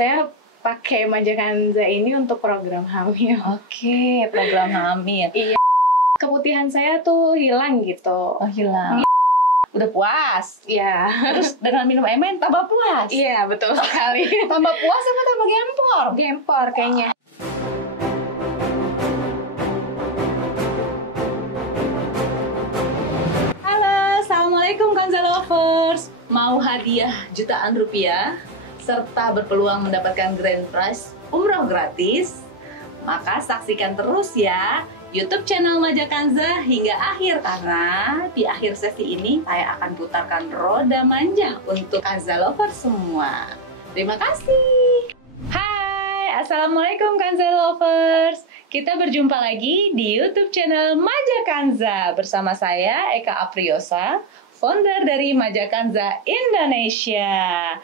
Saya pakai Majakanza ini untuk program hamil. Oke, program hamil. Iya. Keputihan saya tuh hilang gitu. Oh, hilang. Udah puas. Iya. Terus dengan minum MN tambah puas. Iya, betul sekali. Tambah puas apa tambah gempor? Gempor kayaknya. Halo, Assalamualaikum Kanza Lovers. Mau hadiah jutaan rupiah serta berpeluang mendapatkan grand prize umroh gratis? Maka saksikan terus ya YouTube channel Majakanza hingga akhir, karena di akhir sesi ini saya akan putarkan roda manja untuk Kanza Lovers semua. Terima kasih. Hai, Assalamualaikum Kanza Lovers. Kita berjumpa lagi di YouTube channel Majakanza bersama saya Eka Apriosa, founder dari Majakanza Indonesia.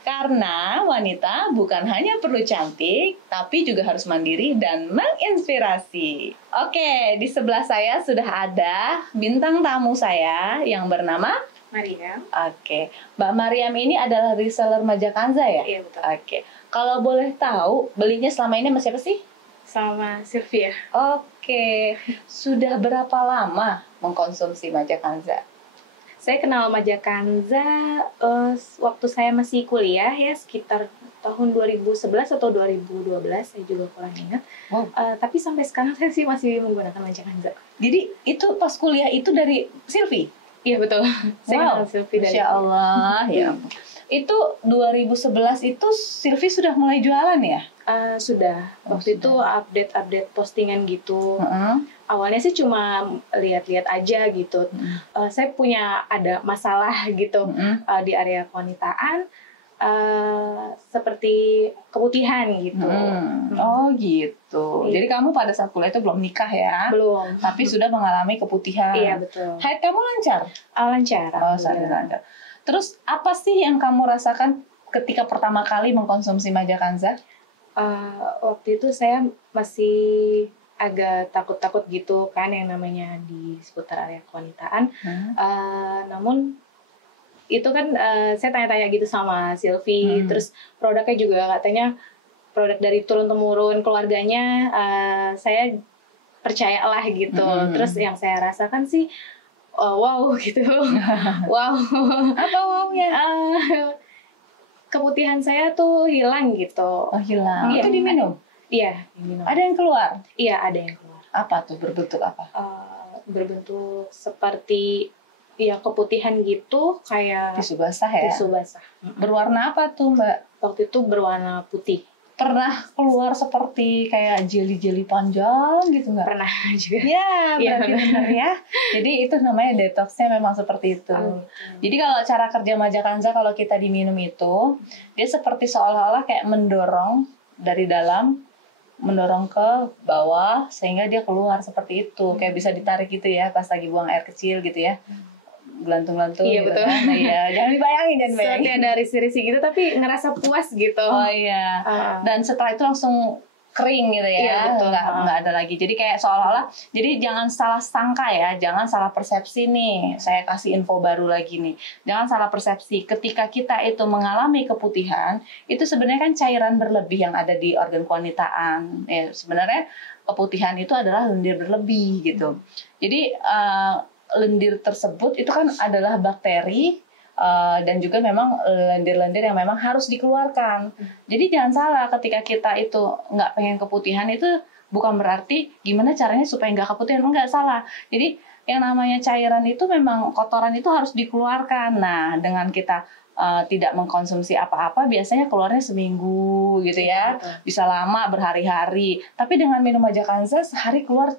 Karena wanita bukan hanya perlu cantik, tapi juga harus mandiri dan menginspirasi. Oke, di sebelah saya sudah ada bintang tamu saya yang bernama Mariam. Oke, Mbak Mariam ini adalah reseller Majakanza ya? Iya, betul. Oke, kalau boleh tahu belinya selama ini sama siapa sih? Sama Sylvia. Oke, sudah berapa lama mengkonsumsi Majakanza? Saya kenal Majakanza waktu saya masih kuliah ya, sekitar tahun 2011 atau 2012, saya juga kurang ingat. Wow. Tapi sampai sekarang saya sih masih menggunakan Majakanza. Jadi itu pas kuliah itu dari Sylvie? Iya, betul. Saya Wow, kenal Sylvie dari Masya Allah ya. Itu 2011 itu Sylvie sudah mulai jualan ya? Sudah. Oh, Waktu itu sudah. update postingan gitu. Heeh. Awalnya sih cuma lihat-lihat aja gitu. Saya punya ada masalah gitu di area kewanitaan, seperti keputihan gitu. Oh gitu. Iya. Jadi kamu pada saat kuliah itu belum nikah ya? Belum. Tapi sudah mengalami keputihan. Iya, betul. Haid kamu lancar? Lancar. Oh, sangat lancar. Terus apa sih yang kamu rasakan ketika pertama kali mengkonsumsi Majakanza? Waktu itu saya masih agak takut-takut gitu kan, yang namanya di seputar area kewanitaan. Namun itu kan saya tanya-tanya gitu sama Sylvie, terus produknya juga katanya produk dari turun-temurun keluarganya, saya percayalah gitu. Terus yang saya rasakan sih wow gitu. Wow. Apa wownya? Keputihan saya tuh hilang gitu. Oh, hilang. Iya. Itu diminum? Iya, diminum. Ada yang keluar? Iya, ada yang keluar. Apa tuh, berbentuk apa? Berbentuk seperti ya keputihan gitu, kayak Tisu basah ya? tisu basah. Berwarna apa tuh, Mbak? Waktu itu berwarna putih. Pernah keluar seperti kayak jeli-jeli panjang gitu nggak? Pernah juga. Ya, Iya, berarti benar ya. Jadi itu namanya detoxnya memang seperti itu. Jadi kalau cara kerja Majakanza kalau kita diminum itu, dia seperti seolah-olah kayak mendorong dari dalam, mendorong ke bawah sehingga dia keluar seperti itu. Kayak bisa ditarik gitu ya pas lagi buang air kecil gitu ya. Gelantung-gelantung. Iya, gitu betul. Kan? Iya, jangan dibayangin, jangan Seperti dibayangin. ada risi-risi gitu, tapi ngerasa puas gitu. Oh iya. Dan setelah itu langsung kering gitu ya. Iya, betul. Nggak ada lagi. Jadi kayak seolah-olah, jadi jangan salah sangka ya, jangan salah persepsi nih. Saya kasih info baru lagi nih. Jangan salah persepsi. Ketika kita itu mengalami keputihan, itu sebenarnya kan cairan berlebih yang ada di organ kewanitaan. Ya, sebenarnya keputihan itu adalah lendir berlebih gitu. Jadi lendir tersebut itu kan adalah bakteri dan juga memang lendir-lendir yang memang harus dikeluarkan. Jadi jangan salah, ketika kita itu nggak pengen keputihan itu bukan berarti gimana caranya supaya nggak keputihan, nggak salah. Jadi yang namanya cairan itu memang kotoran itu harus dikeluarkan. Nah, dengan kita tidak mengkonsumsi apa-apa, biasanya keluarnya seminggu gitu ya, bisa lama berhari-hari. Tapi dengan minum Majakanza sehari keluar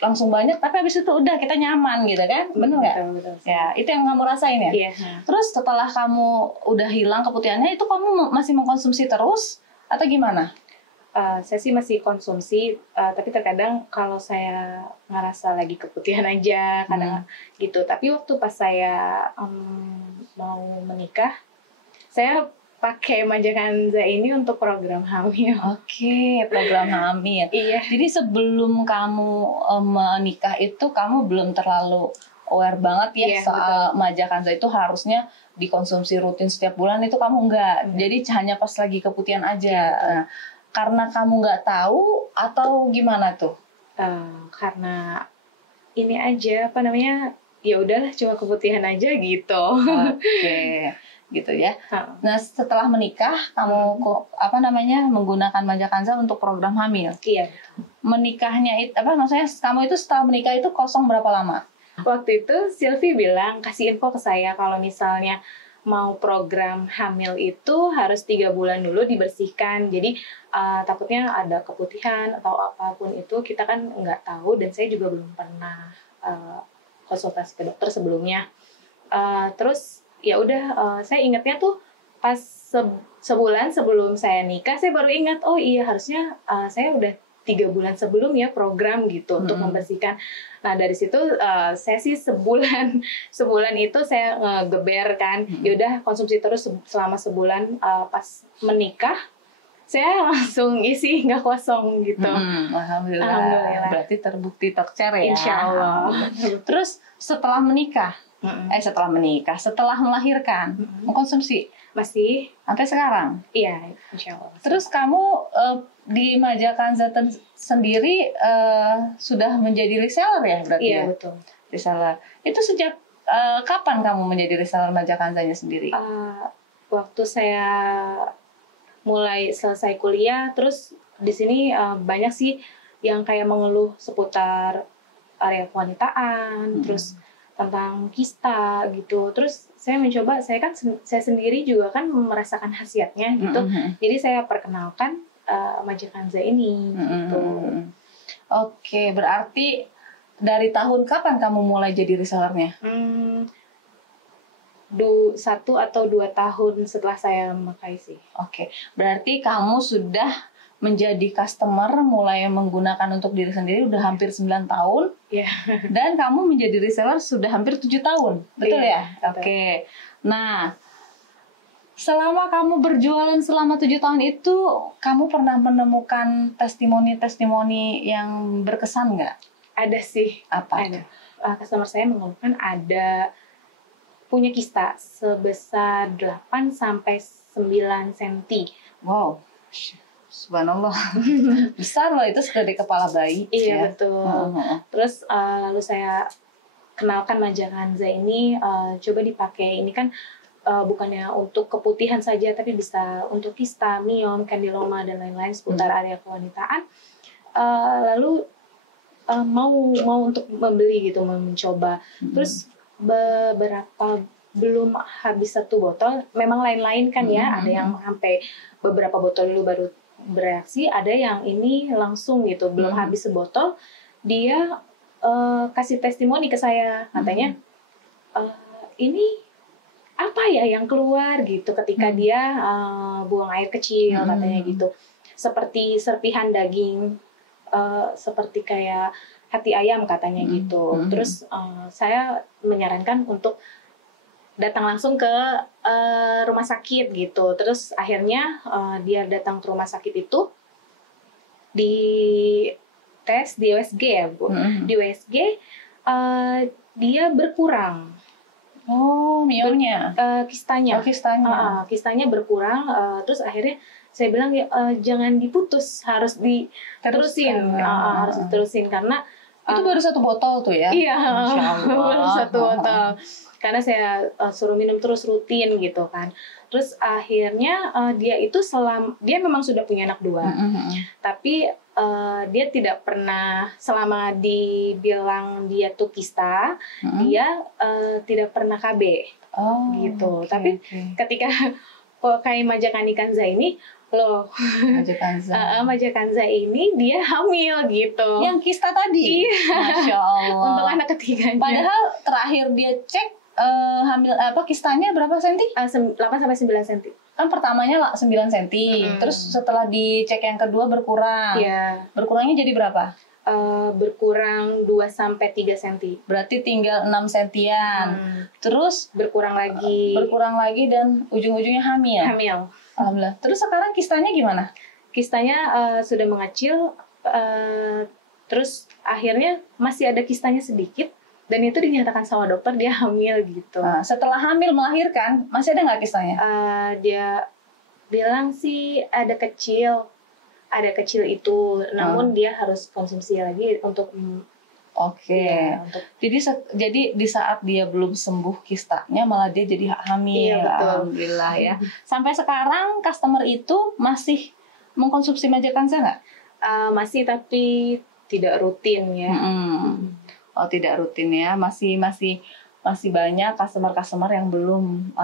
langsung banyak, tapi habis itu udah kita nyaman gitu kan, bener nggak? Betul. Ya, itu yang kamu rasain ya. Iya. Terus setelah kamu udah hilang keputihannya, itu kamu masih mengkonsumsi terus atau gimana? Saya sih masih konsumsi, tapi terkadang kalau saya ngerasa lagi keputihan aja, kadang gitu. Tapi waktu pas saya mau menikah, saya pakai Majakanza ini untuk program hamil. Oke, program hamil. Iya. Jadi sebelum kamu menikah itu kamu belum terlalu aware banget ya Iya, soal Majakanza itu harusnya dikonsumsi rutin setiap bulan, itu kamu enggak. Jadi hanya pas lagi keputihan aja. Nah, karena kamu nggak tahu atau gimana tuh? Karena ini aja apa namanya, ya udahlah cuma keputihan aja gitu. Oke, gitu ya. Nah, setelah menikah kamu kok menggunakan Majakanza untuk program hamil? Iya. Menikahnya itu maksudnya kamu itu setelah menikah itu kosong berapa lama? Waktu itu Silvi bilang, kasih info ke saya kalau misalnya mau program hamil itu harus 3 bulan dulu dibersihkan. Jadi takutnya ada keputihan atau apapun itu, kita kan nggak tahu, dan saya juga belum pernah konsultasi ke dokter sebelumnya. Terus ya udah, saya ingatnya tuh pas sebulan sebelum saya nikah, saya baru ingat, oh iya harusnya saya udah 3 bulan sebelum ya program gitu untuk membersihkan. Nah dari situ saya sih sebulan itu saya ngegeber kan, yaudah konsumsi terus selama sebulan. Pas menikah saya langsung isi, nggak kosong gitu. Alhamdulillah. Berarti terbukti tokcer ya. Insya Allah. Terus setelah menikah, setelah melahirkan, mengkonsumsi masih sampai sekarang? Iya, insya Allah. Terus kamu di Majakanza sendiri sudah menjadi reseller ya berarti? Iya, ya? betul. Reseller. Itu sejak kapan kamu menjadi reseller Majakanzanya sendiri? Waktu saya mulai selesai kuliah, terus di sini banyak sih yang kayak mengeluh seputar area kewanitaan, terus tentang kista gitu. Terus saya mencoba, saya sendiri juga kan merasakan khasiatnya gitu. Jadi saya perkenalkan Majakanza ini gitu. Oke, berarti dari tahun kapan kamu mulai jadi resellernya? 1 atau 2 tahun setelah saya memakai sih. Oke, berarti kamu sudah menjadi customer mulai menggunakan untuk diri sendiri udah hampir 9 tahun. Iya. Dan kamu menjadi reseller sudah hampir 7 tahun. Betul ya? Betul. Oke. Nah, selama kamu berjualan selama 7 tahun itu, kamu pernah menemukan testimoni-testimoni yang berkesan nggak? Ada sih. Apa? Ada. Customer saya mengeluhkan ada punya kista sebesar 8 sampai 9 cm. Wow. Subhanallah. Besar loh, itu dari kepala bayi. Iya, ya? betul. Terus lalu saya kenalkan Majakanza ini, coba dipakai. Ini kan bukannya untuk keputihan saja, tapi bisa untuk kista, miom, kandiloma, dan lain-lain seputar area kewanitaan. Lalu mau untuk membeli gitu, mencoba. Terus beberapa belum habis 1 botol, memang lain-lain kan ya, ada yang sampai beberapa botol dulu baru bereaksi, ada yang ini langsung gitu, belum habis sebotol dia kasih testimoni ke saya, katanya ini apa ya yang keluar gitu ketika dia buang air kecil, katanya gitu, seperti serpihan daging, seperti kayak hati ayam katanya gitu. Terus saya menyarankan untuk datang langsung ke rumah sakit gitu. Terus akhirnya dia datang ke rumah sakit itu, di tes di USG ya Bu. Di USG dia berkurang. Oh, miomnya? Kistanya. Oh, kistanya. Kistanya berkurang. Terus akhirnya saya bilang jangan diputus, harus diterusin. Harus diterusin karena itu baru 1 botol tuh ya? Iya, baru 1 botol. Karena saya suruh minum terus rutin gitu kan. Terus akhirnya dia memang sudah punya anak 2. Tapi dia tidak pernah, selama dibilang dia tuh kista, dia tidak pernah KB. Gitu. Tapi ketika pakai Majakanza ini, loh, Majakanza ini dia hamil gitu. Yang kista tadi? Iya. Masya Allah. Untuk anak ketiganya. Padahal terakhir dia cek hamil kistanya berapa senti? 8 sampai 9 cm. Kan pertamanya 9 cm. Terus setelah dicek yang kedua berkurang. Iya. Berkurangnya jadi berapa? Berkurang 2 sampai 3 cm. Berarti tinggal 6 sentian. Terus berkurang lagi dan ujung-ujungnya hamil. Alhamdulillah. Terus sekarang kistanya gimana? Kistanya sudah mengecil, terus akhirnya masih ada kistanya sedikit, Dan itu dinyatakan sama dokter dia hamil gitu. Setelah hamil melahirkan, masih ada nggak kisahnya? Dia bilang sih ada kecil itu, namun dia harus konsumsi lagi untuk Oke. untuk Jadi di saat dia belum sembuh kistanya malah dia jadi hamil. Iya, betul. Alhamdulillah ya. Sampai sekarang customer itu masih mengkonsumsi Majakanza nggak? masih, tapi tidak rutin ya. Oh, tidak rutin ya. Masih banyak customer yang belum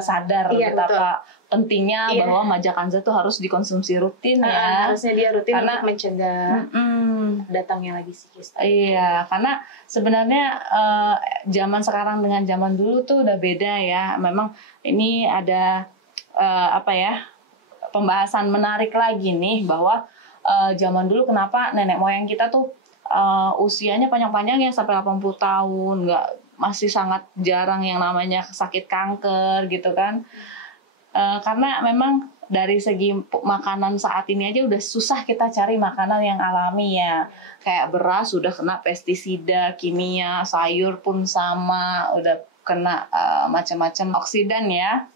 sadar betapa pentingnya bahwa Majakanza tuh harus dikonsumsi rutin ya. Harusnya dia rutin karena untuk mencegah datangnya lagi si kista. Iya, karena sebenarnya zaman sekarang dengan zaman dulu tuh udah beda ya. Memang ini ada pembahasan menarik lagi nih bahwa zaman dulu kenapa nenek moyang kita tuh usianya panjang-panjang ya sampai 80 tahun, masih sangat jarang yang namanya sakit kanker gitu kan. Karena memang dari segi makanan saat ini aja udah susah kita cari makanan yang alami ya. Kayak beras udah kena pestisida, kimia, sayur pun sama, udah kena macam-macam oksidan ya.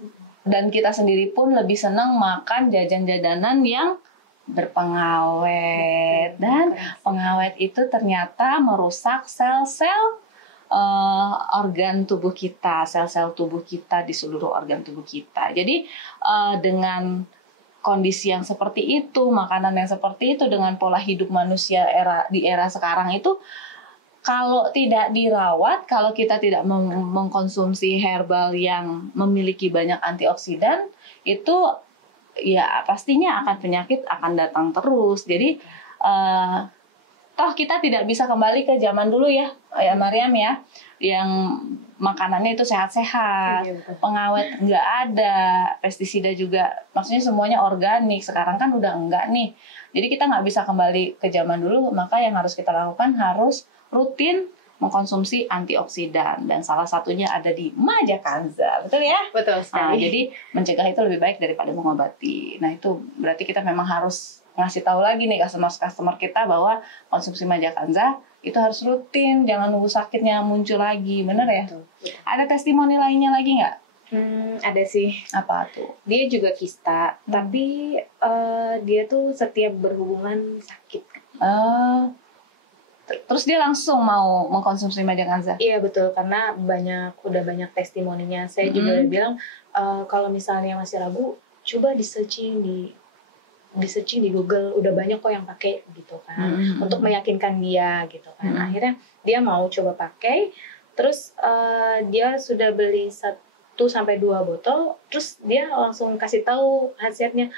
Dan kita sendiri pun lebih senang makan jajan-jajanan yang berpengawet, dan pengawet itu ternyata merusak sel-sel organ tubuh kita, sel-sel tubuh kita di seluruh organ tubuh kita. Jadi dengan kondisi yang seperti itu, makanan yang seperti itu, dengan pola hidup manusia di era sekarang itu, kalau tidak dirawat, kalau kita tidak mengkonsumsi herbal yang memiliki banyak antioksidan, itu ya pastinya penyakit akan datang terus. Jadi toh kita tidak bisa kembali ke zaman dulu ya Mariam ya, yang makanannya itu sehat-sehat, pengawet nggak ada, pestisida juga, maksudnya semuanya organik. Sekarang kan udah enggak nih, jadi kita nggak bisa kembali ke zaman dulu. Maka yang harus kita lakukan harus rutin mengkonsumsi antioksidan, dan salah satunya ada di Majakanza, betul ya? Betul sekali. Jadi mencegah itu lebih baik daripada mengobati. Nah itu berarti kita memang harus ngasih tahu lagi nih customer kita bahwa konsumsi Majakanza itu harus rutin, jangan nunggu sakitnya muncul lagi, bener ya? Betul. Ada testimoni lainnya lagi nggak? Ada sih. Apa tuh? Dia juga kista, tapi dia tuh setiap berhubungan sakit. Terus dia langsung mau mengkonsumsi Majakanza? Iya betul, karena udah banyak testimoninya. Saya juga udah bilang kalau misalnya masih ragu, coba di searching di Google, udah banyak kok yang pakai gitu kan, untuk meyakinkan dia gitu kan. Akhirnya dia mau coba pakai, terus dia sudah beli 1-2 botol, terus dia langsung kasih tahu hasilnya,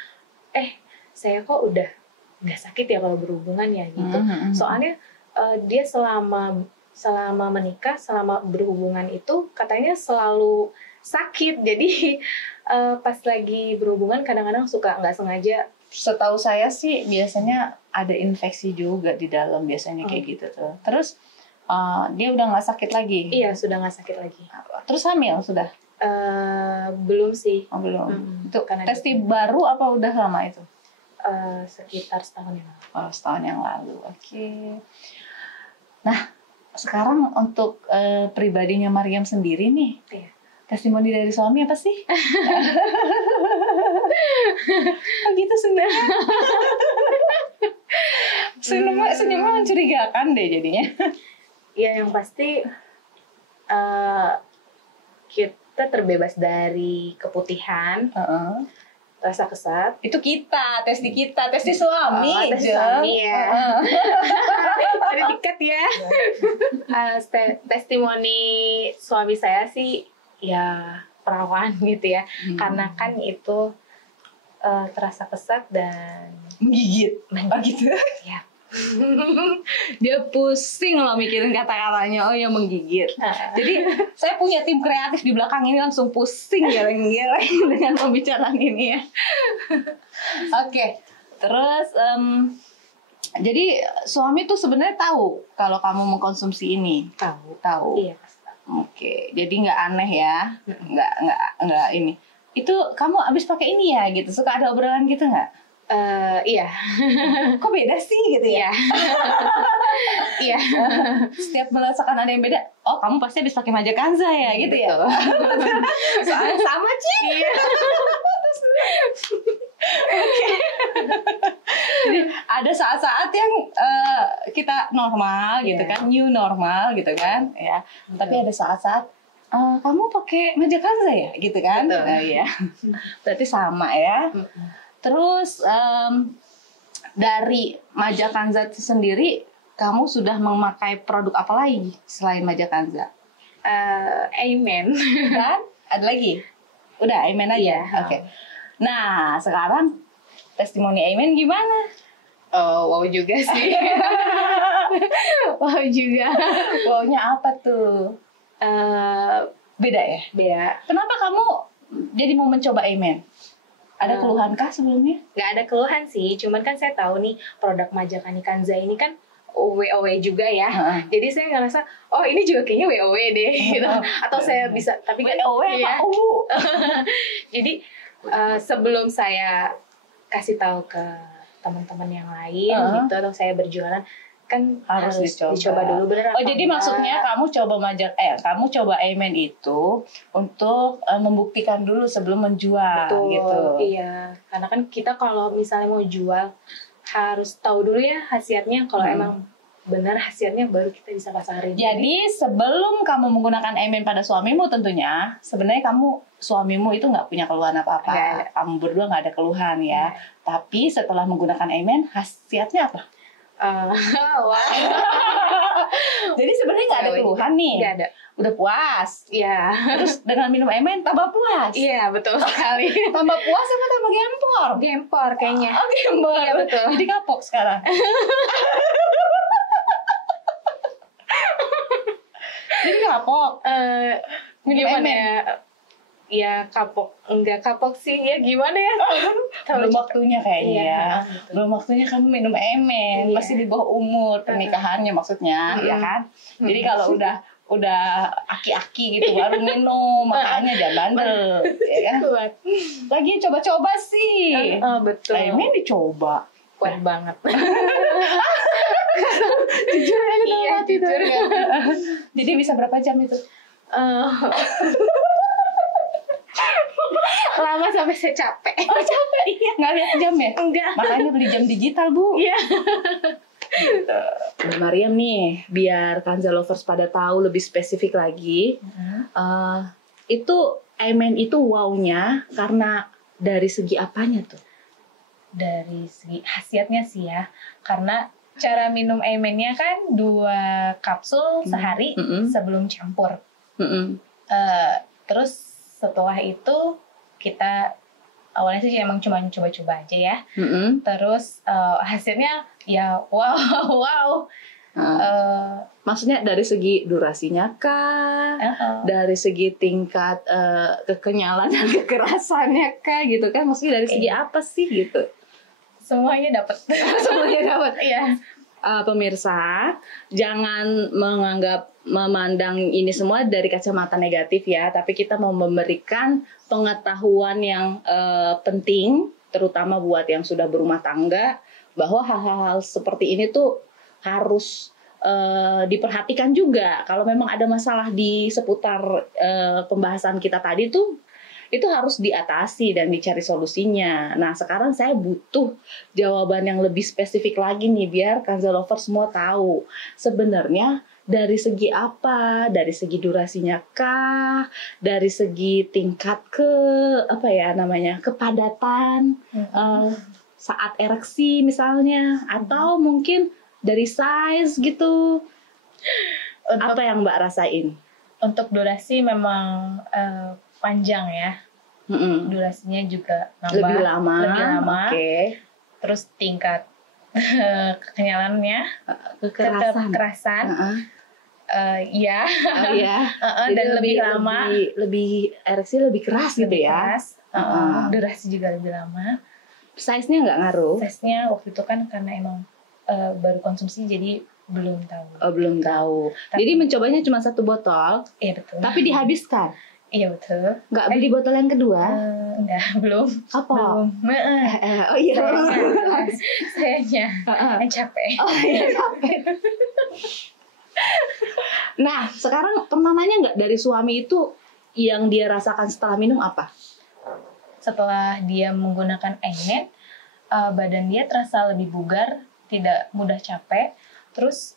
saya kok udah nggak sakit ya kalau berhubungan ya gitu. Soalnya dia selama menikah, selama berhubungan itu katanya selalu sakit. Jadi pas lagi berhubungan kadang-kadang suka nggak sengaja. Setahu saya sih biasanya ada infeksi juga di dalam, biasanya kayak gitu tuh. Terus dia udah nggak sakit lagi? Iya, sudah nggak sakit lagi. Terus hamil sudah? Belum sih. Oh, belum. Itu testi baru apa udah lama itu? Sekitar setahun yang lalu. Setahun yang lalu. Oke. Nah, sekarang untuk pribadinya Mariam sendiri nih, testimoni dari suami apa sih? Gitu sebenarnya. Senyumnya mencurigakan deh jadinya. Ya, yang pasti kita terbebas dari keputihan, rasa kesat. Itu testi suami. Testi suami ya. Ada dikat ya. Testimoni suami saya sih ya perawan gitu ya. Karena kan itu terasa kesat dan menggigit. Gitu. Ya. Dia pusing loh mikirin kata-katanya, yang menggigit. Jadi saya punya tim kreatif di belakang ini langsung pusing geleng-geleng dengan pembicaraan ini ya. Oke. Terus jadi suami tuh sebenarnya tahu kalau kamu mengkonsumsi ini? Tahu. Iya. Oke. Jadi nggak aneh ya? Nggak ini. Itu kamu abis pakai ini ya gitu? Suka ada obrolan gitu nggak? Iya. Kok beda sih gitu ya? Iya. Setiap merasakan ada yang beda, oh kamu pasti habis pakai Maja Kanza ya gitu ya? Soalnya sama Ci. Iya. Jadi ada saat-saat yang kita normal gitu kan, new normal gitu kan, ya. Tapi ada saat-saat kamu pakai Maja Kanza ya gitu kan? Iya. Berarti sama ya. Terus dari Maja Kanza itu sendiri, kamu sudah memakai produk apa lagi selain Maja Kanza? Amen. Dan ada lagi? Udah Amen aja. Oke. Nah, sekarang testimoni Amen gimana? Wow juga sih. Wow juga. Wownya apa tuh? Beda ya? Beda. Kenapa kamu jadi mau mencoba Amen? Ada keluhan kah sebelumnya? Nggak ada keluhan sih, cuman kan saya tahu nih produk Maja Kanza ini kan WOW juga ya. Jadi saya ngerasa, oh ini juga kayaknya WOW deh gitu. Atau saya bisa, tapi kan WOW ya. Jadi sebelum saya kasih tahu ke teman-teman yang lain gitu, atau saya berjualan, kan harus dicoba dulu beneran. Oh jadi maksudnya kamu coba Amen itu untuk membuktikan dulu sebelum menjual. Betul, gitu. Iya, karena kan kita kalau misalnya mau jual harus tahu dulu ya hasilnya. Kalau emang benar hasilnya baru kita bisa pasarin. Jadi sebelum kamu menggunakan Amen pada suamimu tentunya, sebenarnya suamimu itu nggak punya keluhan apa-apa. Kamu berdua nggak ada keluhan ya. Tapi setelah menggunakan Amen, khasiatnya apa? Jadi sebenarnya nggak ada keluhan nih. Nggak ada. Udah puas. Iya. Terus dengan minum Amen tambah puas. Iya betul sekali. Tambah puas sama tambah gempor? Gempor kayaknya. Oh gempor. Iya betul. Jadi kapok sekarang. Jadi kapok. Gimana ya? Ya kapok, enggak kapok sih ya, gimana ya? Belum waktunya kayaknya ya. Belum waktunya kamu minum Amen, masih di bawah umur pernikahannya maksudnya, ya kan? Jadi kalau udah aki-aki gitu baru minum, makanya jangan bandel, ya kan? Lagi coba-coba sih. Betul. Amen dicoba. Kuat banget. Jujur ya, iya, jujur ya. Jadi bisa berapa jam itu? Lama sampai saya capek. Oh capek, iya. Nggak lihat jam ya? Enggak. Makanya beli jam digital, Bu. Iya. Gitu. Mariam nih, biar Kanza Lovers pada tahu lebih spesifik lagi, itu Amen itu wow-nya karena dari segi apanya tuh? Dari segi khasiatnya sih ya, karena cara minum Amen-nya kan 2 kapsul sehari sebelum campur. Terus setelah itu kita awalnya sih emang cuma coba-coba aja ya. Terus hasilnya ya wow. Maksudnya dari segi durasinya kah? Dari segi tingkat kekenyalan dan kekerasannya kah gitu kan? Maksudnya dari segi apa sih gitu? Semuanya dapat. Semuanya dapat. Iya. Pemirsa, jangan memandang ini semua dari kacamata negatif ya, tapi kita mau memberikan pengetahuan yang penting, terutama buat yang sudah berumah tangga, bahwa hal-hal seperti ini tuh harus diperhatikan juga. Kalau memang ada masalah di seputar pembahasan kita tadi tuh, itu harus diatasi dan dicari solusinya. Nah, sekarang saya butuh jawaban yang lebih spesifik lagi nih, biar Kanza Lovers semua tahu sebenarnya dari segi apa, dari segi durasinya kah, dari segi tingkat kepadatan saat ereksi misalnya, atau mungkin dari size gitu. Apa yang Mbak rasain? Untuk durasi memang panjang ya. Durasinya juga nambah, lebih lama. Okay. Terus tingkat kekenyalannya, kekerasan. Iya. Dan lebih lama. Lebih ereksi lebih keras gitu ya. Keras. Durasi juga lebih lama. Size-nya nggak ngaruh? Size-nya waktu itu kan karena emang baru konsumsi jadi belum tahu. Belum tahu. Jadi mencobanya cuma 1 botol. Iya betul. Tapi dihabiskan. Iya betul. Nggak beli botol yang kedua? Enggak, belum. Apa? Belum. Oh iya. Sayangnya yang capek. Oh iya, capek. Nah, sekarang pernah nanya nggak dari suami itu yang dia rasakan setelah minum apa? Setelah dia menggunakan Aimen, badan dia terasa lebih bugar, tidak mudah capek. Terus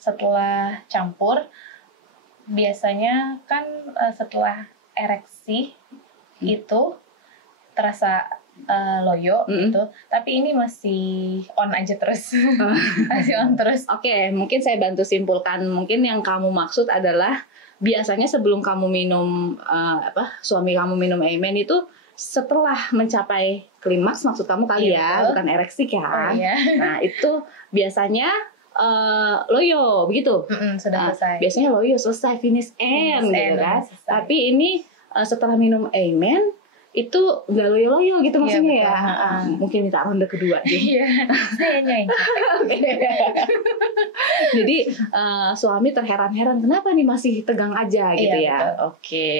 setelah campur, biasanya kan setelah ereksi itu terasa loyo gitu, tapi ini masih on aja terus. Masih on terus. Oke, mungkin saya bantu simpulkan. Mungkin yang kamu maksud adalah biasanya sebelum kamu minum suami kamu minum Aimen itu setelah mencapai klimaks, maksud kamu kali ya, bukan ereksi kan? Iya. Nah itu biasanya loyo begitu. Sudah selesai. Biasanya loyo selesai, finish end gitu kan. Tapi ini setelah minum Aimen itu nggak loyo-loyo gitu maksudnya ya. Mungkin minta ronde kedua gitu. Iya, saya nyanyi. Jadi suami terheran-heran kenapa nih masih tegang aja gitu ya. Betul. Oke.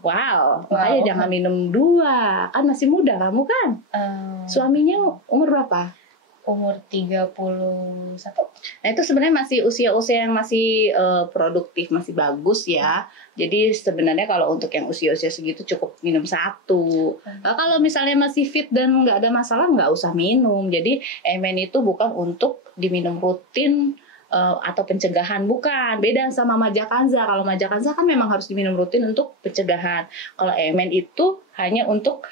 Wow. Makanya jangan minum 2. Kan masih muda kamu kan? Suaminya umur berapa? Umur 31. Nah itu sebenarnya masih usia-usia yang masih produktif, masih bagus ya. Jadi sebenarnya kalau untuk yang usia-usia segitu cukup minum 1. Kalau misalnya masih fit dan nggak ada masalah nggak usah minum. Jadi Aimen itu bukan untuk diminum rutin atau pencegahan, bukan. Beda sama Majakanza. Kalau Majakanza kan memang harus diminum rutin untuk pencegahan. Kalau Aimen itu hanya untuk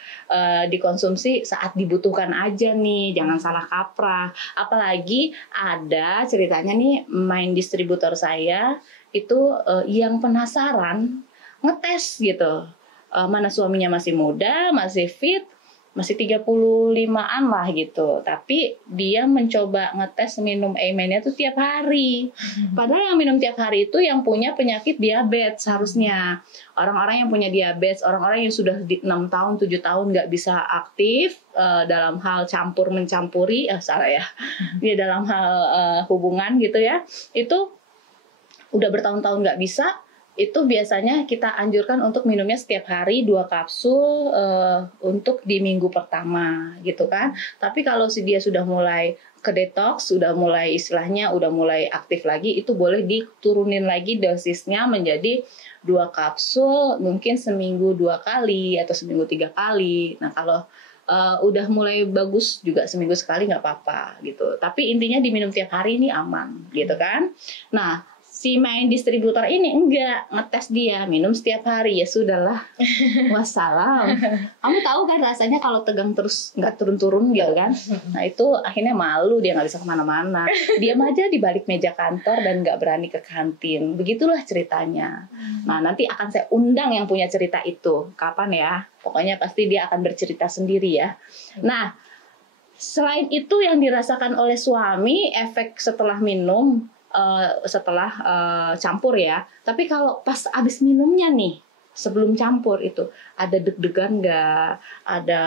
dikonsumsi saat dibutuhkan aja nih, jangan salah kaprah. Apalagi ada ceritanya nih, main distributor saya itu yang penasaran ngetes gitu, mana suaminya masih muda, masih fit, masih 35-an lah gitu. Tapi dia mencoba ngetes minum Aimennya tuh tiap hari. Padahal yang minum tiap hari itu yang punya penyakit diabetes harusnya. Orang-orang yang punya diabetes, orang-orang yang sudah 6 tahun, 7 tahun nggak bisa aktif dalam hal campur-mencampuri, salah ya, ya dalam hal hubungan gitu ya, itu udah bertahun-tahun nggak bisa. Itu biasanya kita anjurkan untuk minumnya setiap hari 2 kapsul untuk di minggu pertama gitu kan. Tapi kalau dia sudah mulai ke detox, sudah mulai istilahnya udah mulai aktif lagi, itu boleh diturunin lagi dosisnya menjadi 2 kapsul, mungkin seminggu 2 kali atau seminggu 3 kali. Nah kalau udah mulai bagus juga seminggu sekali nggak apa-apa gitu. Tapi intinya diminum tiap hari ini aman gitu kan. Nah si main distributor ini enggak, ngetes dia minum setiap hari, ya sudahlah. Wassalam. Kamu tahu kan rasanya kalau tegang terus nggak turun-turun gitu kan. Nah itu akhirnya malu, dia nggak bisa kemana-mana, diam aja di balik meja kantor dan nggak berani ke kantin. Begitulah ceritanya. Nah nanti akan saya undang yang punya cerita itu, kapan ya, pokoknya pasti dia akan bercerita sendiri ya. Nah selain itu yang dirasakan oleh suami efek setelah minum, setelah campur ya. Tapi kalau pas abis minumnya nih, sebelum campur itu ada deg-degan nggak, ada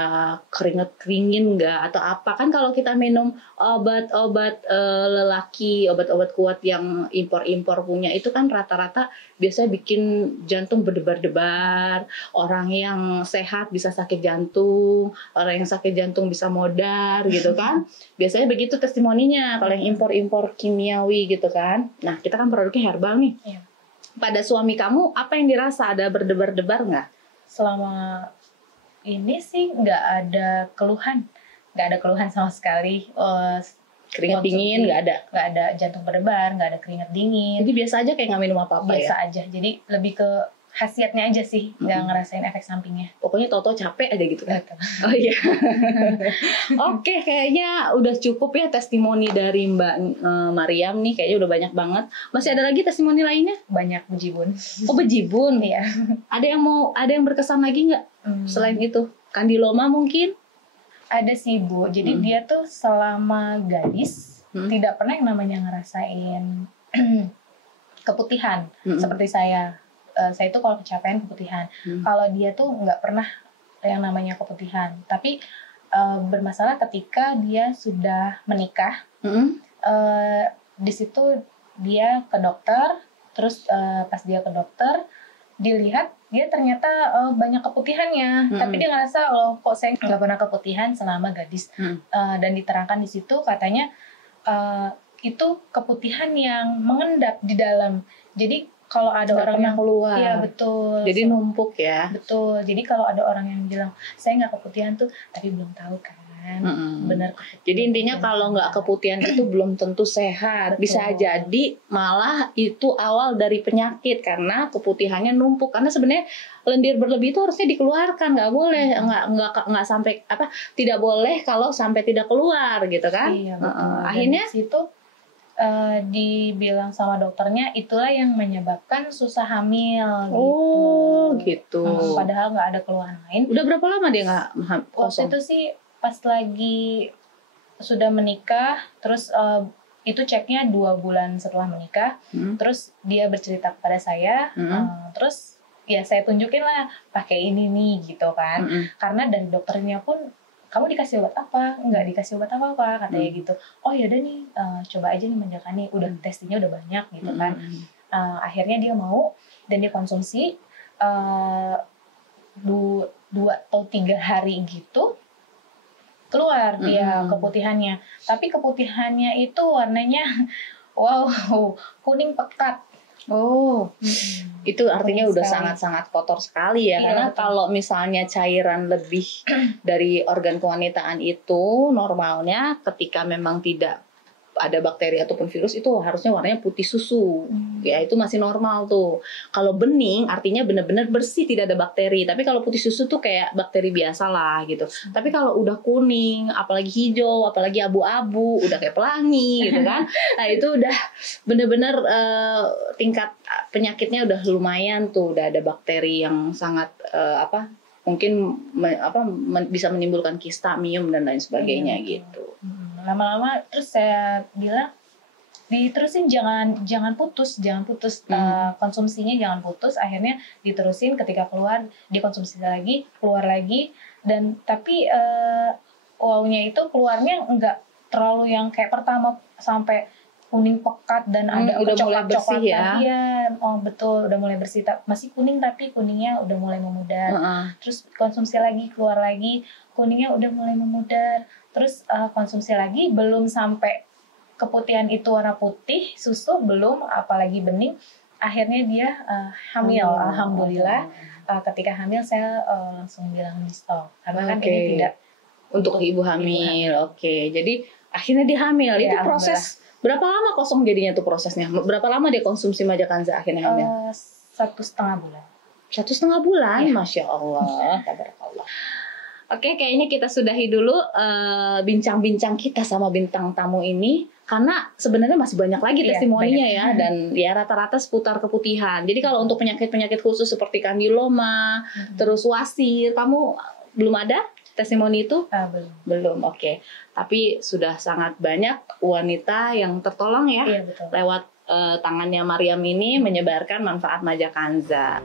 keringet-keringin nggak, atau apa? Kan kalau kita minum obat-obat lelaki, obat-obat kuat yang impor-impor punya itu kan rata-rata biasanya bikin jantung berdebar-debar. Orang yang sehat bisa sakit jantung, orang yang sakit jantung bisa modar gitu kan. Biasanya begitu testimoninya kalau yang impor-impor kimiawi gitu kan. Nah kita kan produknya herbal nih. Iya. Pada suami kamu apa yang dirasa, ada berdebar-debar nggak? Selama ini sih nggak ada keluhan sama sekali. Keringat dingin nggak ada? Jantung berdebar, nggak ada keringat dingin. Jadi biasa aja kayak nggak minum apa-apa ya? Biasa aja, jadi lebih ke khasiatnya aja sih, nggak ngerasain efek sampingnya. Pokoknya toto capek aja gitu kan? Betul. Oh iya. Oke, kayaknya udah cukup ya testimoni dari Mbak Mariam nih, kayaknya udah banyak banget. Masih ada lagi testimoni lainnya? Banyak bejibun. Oh bejibun? Iya. Ada yang berkesan lagi nggak selain itu? Kandiloma mungkin? Ada sih Bu, jadi dia tuh selama gadis tidak pernah yang namanya ngerasain keputihan seperti saya. Saya itu kalau kecapean keputihan. Kalau dia tuh nggak pernah yang namanya keputihan. Tapi bermasalah ketika dia sudah menikah. Di situ dia ke dokter. Terus pas dia ke dokter, dilihat dia ternyata banyak keputihannya, Mm-mm. tapi dia ngerasa loh kok saya nggak pernah keputihan selama gadis. Dan diterangkan di situ katanya itu keputihan yang mengendap di dalam. Jadi kalau ada Nggak orang pernah yang keluar. iya betul. Jadi numpuk ya. Betul. Jadi kalau ada orang yang bilang saya nggak keputihan tuh, tapi belum tahu kan. Benar. Jadi intinya kalau nggak keputihan itu belum tentu sehat. Betul. Bisa jadi malah itu awal dari penyakit karena keputihannya numpuk. Karena sebenarnya lendir berlebih itu harusnya dikeluarkan, nggak boleh, nggak sampai apa, tidak boleh kalau sampai tidak keluar gitu kan. Iya, betul. Akhirnya di situ dibilang sama dokternya itulah yang menyebabkan susah hamil. oh gitu. Padahal nggak ada keluhan lain. Udah berapa lama dia nggak Waktu kosong? itu sih pas lagi sudah menikah, terus itu ceknya 2 bulan setelah menikah. Terus dia bercerita kepada saya, terus ya saya tunjukin lah pakai ini nih gitu kan. Karena dari dokternya pun kamu dikasih obat apa? Nggak dikasih obat apa-apa katanya gitu. Oh yaudah nih coba aja nih Majakani, udah testingnya udah banyak gitu kan. Akhirnya dia mau dan dia konsumsi 2 atau 3 hari gitu keluar dia keputihannya. Tapi keputihannya itu warnanya wow kuning pekat. Oh, itu artinya Kuning udah sekali. sangat-sangat kotor sekali ya. Iya, Karena betul. kalau misalnya cairan lebih dari organ kewanitaan itu normalnya ketika memang tidak ada bakteri ataupun virus itu harusnya warnanya putih susu. Ya itu masih normal tuh. Kalau bening artinya benar-benar bersih, tidak ada bakteri. Tapi kalau putih susu tuh kayak bakteri biasa lah gitu. Tapi kalau udah kuning, apalagi hijau, apalagi abu-abu, udah kayak pelangi gitu kan. Nah itu udah benar-benar tingkat penyakitnya udah lumayan tuh. Udah ada bakteri yang sangat mungkin bisa menimbulkan kista, miom dan lain sebagainya gitu. Lama-lama terus saya bilang diterusin jangan putus konsumsinya jangan putus. Akhirnya diterusin, ketika keluar dikonsumsi lagi, keluar lagi, dan tapi wownya itu keluarnya nggak terlalu yang kayak pertama sampai kuning pekat dan ada udah mulai bersih ya. Oh betul, udah mulai bersih, masih kuning tapi kuningnya udah mulai memudar. Terus konsumsi lagi, keluar lagi, kuningnya udah mulai memudar. Terus konsumsi lagi, belum sampai keputihan itu warna putih, susu belum, apalagi bening. Akhirnya dia hamil. Alhamdulillah. Ketika hamil saya langsung bilang di stop karena kan ini tidak untuk ibu hamil. Oke. Jadi akhirnya dia hamil. Ya, itu proses berapa lama kosong jadinya tuh prosesnya? Berapa lama dia konsumsi Majakanza akhirnya hamil? 1,5 bulan. 1,5 bulan, Ya. Masya Allah, tabarakallah. Oke, kayaknya kita sudahi dulu bincang-bincang kita sama bintang tamu ini. Karena sebenarnya masih banyak lagi testimoninya ya. Dan ya rata-rata seputar keputihan. Jadi kalau untuk penyakit-penyakit khusus seperti kandiloma, terus wasir, kamu belum ada testimoni itu? Belum, oke. Tapi sudah sangat banyak wanita yang tertolong ya. Iya, betul. Lewat tangannya Mariam ini menyebarkan manfaat Majakanza.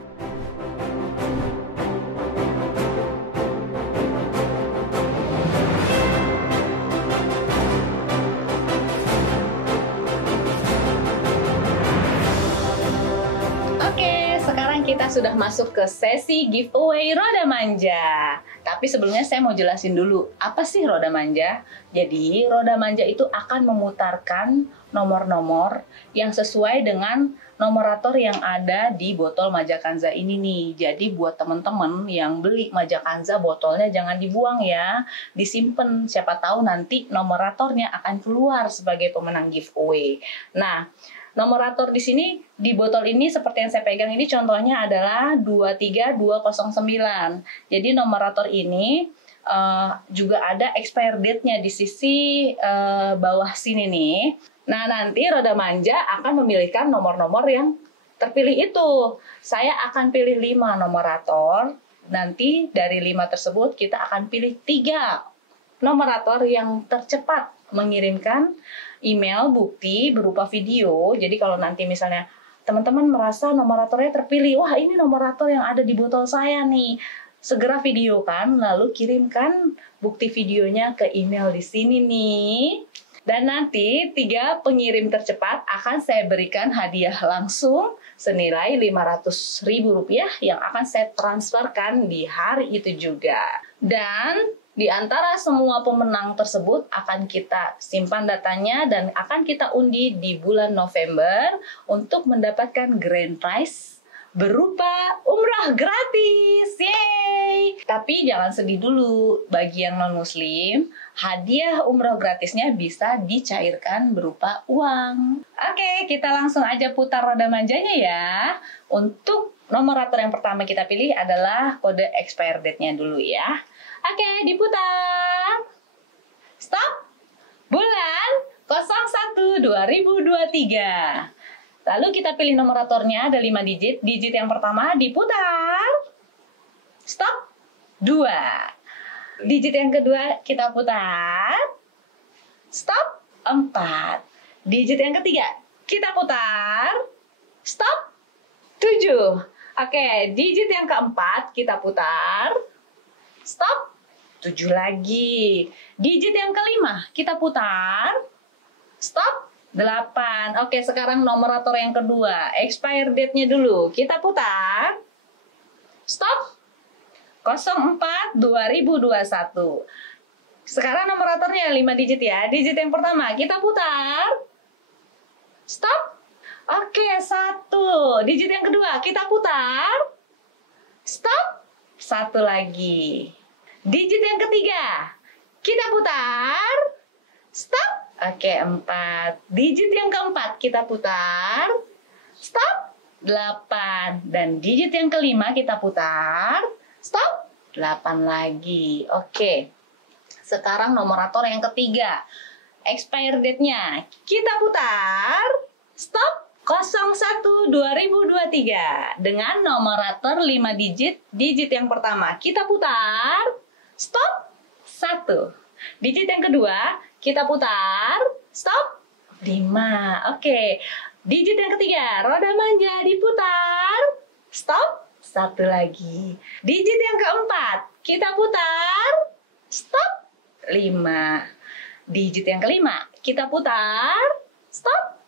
Kita sudah masuk ke sesi giveaway Roda Manja. Tapi sebelumnya saya mau jelasin dulu, apa sih Roda Manja? Jadi, Roda Manja itu akan memutarkan nomor-nomor yang sesuai dengan nomorator yang ada di botol Majakanza ini nih. Jadi, buat teman-teman yang beli Majakanza, botolnya jangan dibuang ya. Disimpan, siapa tahu nanti nomoratornya akan keluar sebagai pemenang giveaway. Nah, nomorator di sini di botol ini seperti yang saya pegang ini contohnya adalah 23209. Jadi nomorator ini juga ada expire date-nya di sisi bawah sini nih. Nah, nanti Roda Manja akan memilihkan nomor-nomor yang terpilih itu. Saya akan pilih 5 nomorator. Nanti dari 5 tersebut kita akan pilih 3 nomorator yang tercepat mengirimkan email bukti berupa video. Jadi kalau nanti misalnya teman-teman merasa nomoratornya terpilih, wah ini nomorator yang ada di botol saya nih, segera videokan lalu kirimkan bukti videonya ke email di sini nih. Dan nanti 3 pengirim tercepat akan saya berikan hadiah langsung senilai Rp500.000 yang akan saya transferkan di hari itu juga. Dan di antara semua pemenang tersebut akan kita simpan datanya dan akan kita undi di bulan November untuk mendapatkan grand prize berupa umrah gratis. Yeay! Tapi jangan sedih dulu, bagi yang non-muslim, hadiah umrah gratisnya bisa dicairkan berupa uang. Oke, kita langsung aja putar roda manjanya ya. Untuk nomorator yang pertama kita pilih adalah kode expire date-nya dulu ya. Oke, diputar. Stop. Bulan 01/2023. Lalu kita pilih nomoratornya, ada 5 digit. Digit yang pertama diputar. Stop. 2. Digit yang kedua kita putar. Stop. 4. Digit yang ketiga kita putar. Stop. 7. Oke, digit yang keempat kita putar. Stop. 7 lagi. Digit yang kelima kita putar. Stop. 8. Oke, sekarang nomorator yang kedua. Expire date-nya dulu. Kita putar. Stop. 04/2021. Sekarang nomoratornya 5 digit ya. Digit yang pertama kita putar. Stop. Oke, 1. Digit yang kedua kita putar. Stop. 1 lagi. Digit yang ketiga kita putar. Stop. Oke, 4. Digit yang keempat kita putar. Stop. 8. Dan digit yang kelima kita putar. Stop. 8 lagi. Oke. Sekarang nomorator yang ketiga. Expire date-nya kita putar. Stop. 01/2023. Dengan nomorator 5 digit. Digit yang pertama kita putar. Stop. 1. Digit yang kedua kita putar. Stop. 5. Oke. Digit yang ketiga, roda manja diputar. Stop. 1 lagi. Digit yang keempat, kita putar. Stop. 5. Digit yang kelima, kita putar. Stop.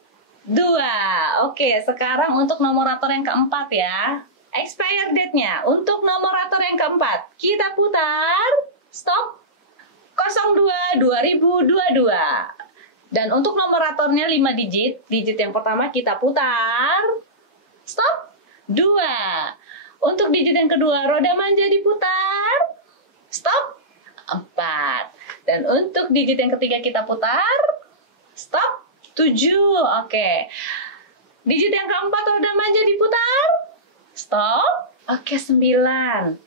2. Oke, sekarang untuk nomorator yang keempat ya. Expire date-nya untuk nomorator yang keempat, kita putar. Stop. 02/2022. Dan untuk nomoratornya 5 digit. Digit yang pertama kita putar. Stop. 2. Untuk digit yang kedua, roda manja diputar. Stop. 4. Dan untuk digit yang ketiga kita putar. Stop. 7. Oke. Digit yang keempat, roda manja diputar. Stop. Oke, 9.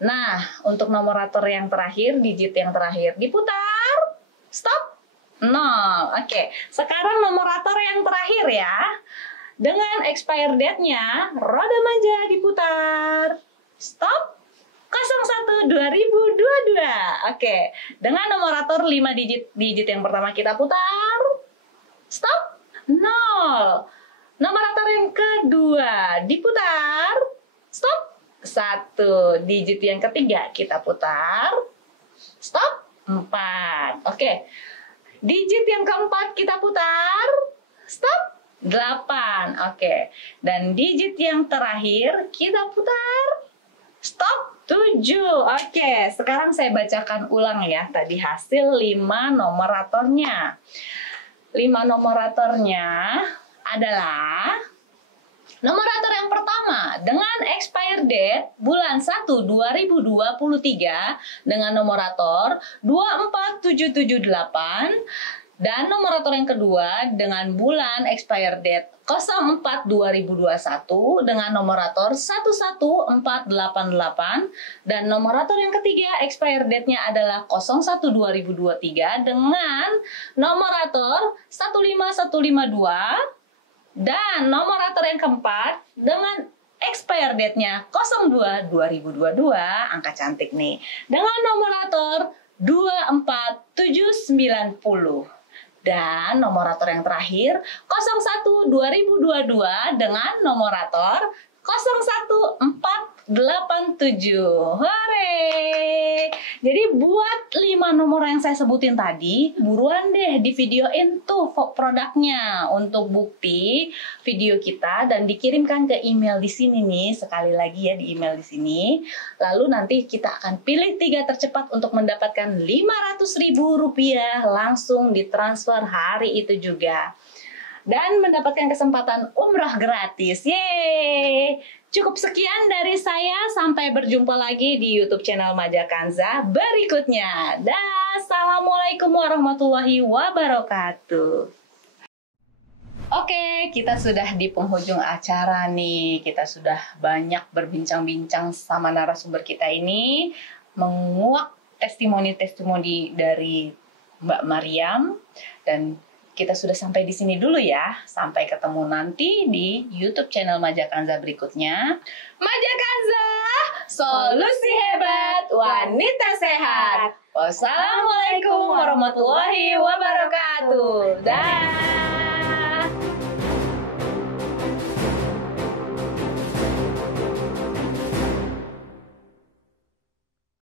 Nah, untuk nomorator yang terakhir, digit yang terakhir diputar. Stop. 0. Oke, sekarang nomorator yang terakhir ya. Dengan expire date-nya, roda manja diputar. Stop. 01/2022. Oke, dengan nomorator 5 digit. Digit yang pertama kita putar. Stop. 0. Nomorator yang kedua diputar. Stop. 1. Digit yang ketiga kita putar. Stop. 4. Oke. Digit yang keempat kita putar. Stop. 8. Oke. Dan digit yang terakhir kita putar. Stop. 7. Oke. Sekarang saya bacakan ulang ya. Tadi hasil 5 nomeratornya. 5 nomeratornya adalah nomorator yang pertama dengan expire date bulan 1/2023 dengan nomorator 24778 dan nomorator yang kedua dengan bulan expire date 04/2021 dengan nomorator 11488 dan nomorator yang ketiga expire date-nya adalah 01/2023 dengan nomorator 15152 dan nomorator yang keempat dengan expire date-nya 02/2022, angka cantik nih, dengan nomorator 24790. Dan nomorator yang terakhir 01/2022 dengan nomorator 0148 Hore! Jadi buat 5 nomor yang saya sebutin tadi, buruan deh di videoin tuh produknya untuk bukti video kita dan dikirimkan ke email di sini nih, sekali lagi ya di email di sini. Lalu nanti kita akan pilih 3 tercepat untuk mendapatkan Rp500.000 langsung ditransfer hari itu juga. Dan mendapatkan kesempatan umrah gratis. Yeay! Cukup sekian dari saya. Sampai berjumpa lagi di YouTube channel Maja Kanza berikutnya. Dan assalamualaikum warahmatullahi wabarakatuh. Oke, kita sudah di penghujung acara nih. Kita sudah banyak berbincang-bincang sama narasumber kita ini, menguak testimoni-testimoni dari Mbak Mariam, dan kita sudah sampai di sini dulu ya. Sampai ketemu nanti di YouTube channel Maja Kanza berikutnya. Maja Kanza, solusi hebat wanita sehat. Wassalamualaikum warahmatullahi wabarakatuh. Dan